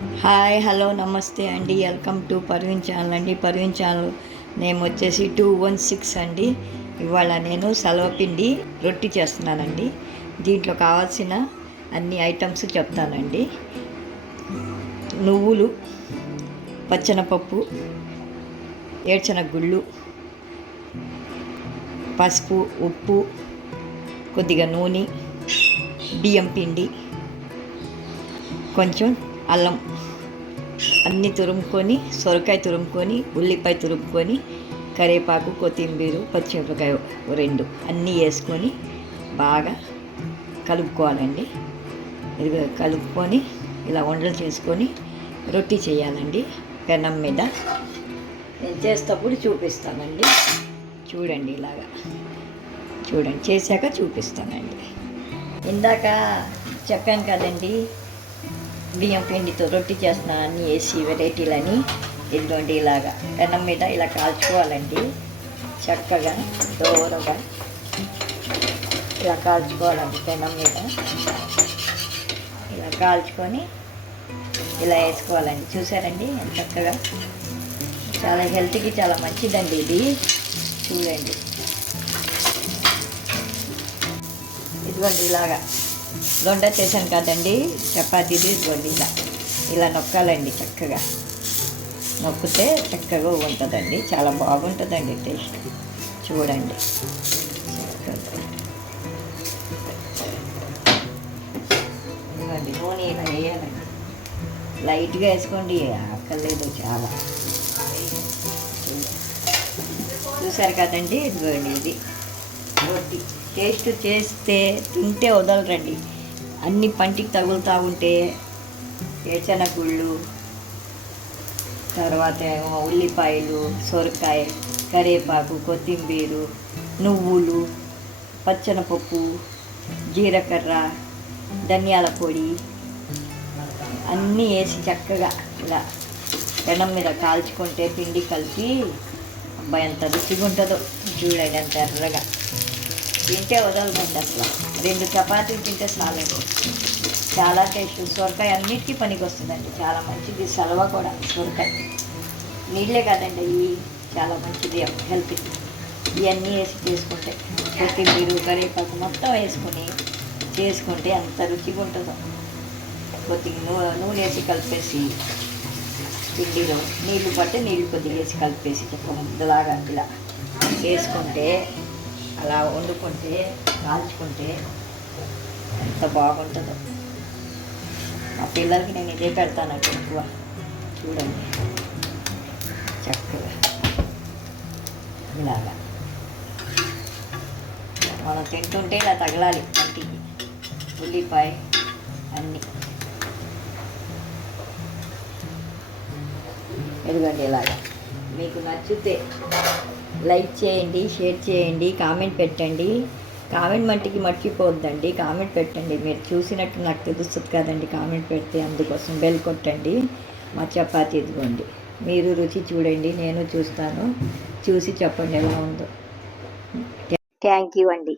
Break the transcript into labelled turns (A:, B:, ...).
A: Hi hello నమస్తే అండి. Welcome to Parveen channel అండి. పర్వీన్ ఛానల్ నేమ్ వచ్చేసి టూ వన్ సిక్స్ అండి. ఇవాళ నేను సలవపిండి రొట్టి చేస్తున్నానండి. దీంట్లో కావాల్సిన అన్ని ఐటమ్స్ చెప్తానండి. నువ్వులు పచ్చనపప్పు ఏడ్చనగుళ్ళు పసుపు ఉప్పు కొద్దిగా నూనె బియ్యం పిండి కొంచెం అల్లం అన్నీ తురుముకొని సొరకాయ తురుముకొని ఉల్లిపాయ తురుముకొని కరివేపాకు కొత్తిమీర పచ్చిమిరపకాయ రెండు అన్నీ వేసుకొని బాగా కలుపుకోవాలండి. ఇది కలుపుకొని ఇలా వంటలు చేసుకొని రొట్టి చేయాలండి పెనం మీద. నేను చేసేటప్పుడు చూపిస్తానండి. చూడండి ఇలాగా. చూడండి చేశాక చూపిస్తానండి. ఇందాక చెప్పాను కదండి బియ్యం పిండితో రొట్టి చేసిన అన్ని వేసి వెరైటీలని ఇదిగోండి ఇలాగా పెనం మీద ఇలా కాల్చుకోవాలండి. చక్కగా దోరగా ఇలా కాల్చుకోవాలండి పెనం మీద. ఇలా కాల్చుకొని ఇలా వేసుకోవాలండి. చూసారండి? చక్కగా. చాలా హెల్త్కి చాలా మంచిదండి ఇది. చూడండి. ఇదిగోండి ఇలాగా. దొండ చేశాను కదండి. చపాతీది ఇదిగోండి ఇలా ఇలా నొక్కాలండి చక్కగా. నొక్కితే చక్కగా ఉంటుందండి. చాలా బాగుంటుందండి టేస్ట్. చూడండి. ఇదిగోండి నూనె ఇలా వేయాలండి. లైట్గా వేసుకోండి అక్కర్లేదు చాలా. చూసారు కదండి? ఇదిగోండి ఇది. రొట్టి టేస్ట్ చేస్తే తింటే వదలరండి. అన్ని పంటికి తగులుతూ ఉంటే వేచన గుళ్ళు తర్వాత ఏమో ఉల్లిపాయలు సొరకాయ కరివేపాకు కొత్తిమీర నువ్వులు పచ్చనపప్పు జీలకర్ర ధనియాల పొడి అన్నీ వేసి చక్కగా ఇలా పెనం మీద కాల్చుకుంటే పిండి కలిపి అబ్బాయి ఎంత రుచిగా ఉంటుందో చూడండి ఎంత ఎర్రగా. తింటే వదలదండి అసలు రెండు చపాతీలు తింటే చాలండి. చాలా టేస్ట్ సొరకాయ అన్నిటికీ పనికి వస్తుందండి చాలా మంచిది. సలవ కూడా సొరకాయ. నీళ్ళే కాదండి ఇవి చాలా మంచిది. హెల్త్కి ఇవన్నీ వేసి చేసుకుంటే కొత్తిమీర కరివేపాకు మొత్తం వేసుకొని చేసుకుంటే అంత రుచిగా ఉంటుందో. కొద్దిగా నూనె నూనె వేసి కలిపేసి పిండిలో నీళ్ళు పట్టి నీళ్ళు కొద్దిగా వేసి కలిపేసి చెప్ప ముద్దలాగా ఇలా వేసుకుంటే అలా వండుకుంటే కాల్చుకుంటే ఎంత బాగుంటుందో. మా పిల్లలకి నేను ఇదే పెడతాను ఎక్కువ. చూడండి. చక్కగా. ఇలాగా. మనం తింటుంటే ఇలా తగలాలి పంటికి ఉల్లిపాయ అన్నీ. ఎదుగండి ఇలాగా. మీకు నచ్చితే లైక్ చేయండి షేర్ చేయండి కామెంట్ పెట్టండి. కామెంట్ మట్టికి మర్చిపోవద్దండి కామెంట్ పెట్టండి. మీరు చూసినట్టు నాకు తెలుస్తుంది కదండి కామెంట్ పెడితే అందుకోసం బెల్ కొట్టండి. మా చపాతి ఇదిగోండి. మీరు రుచి చూడండి నేను చూస్తాను. చూసి చెప్పండి ఎలా ఉందో. థ్యాంక్ యూ అండి.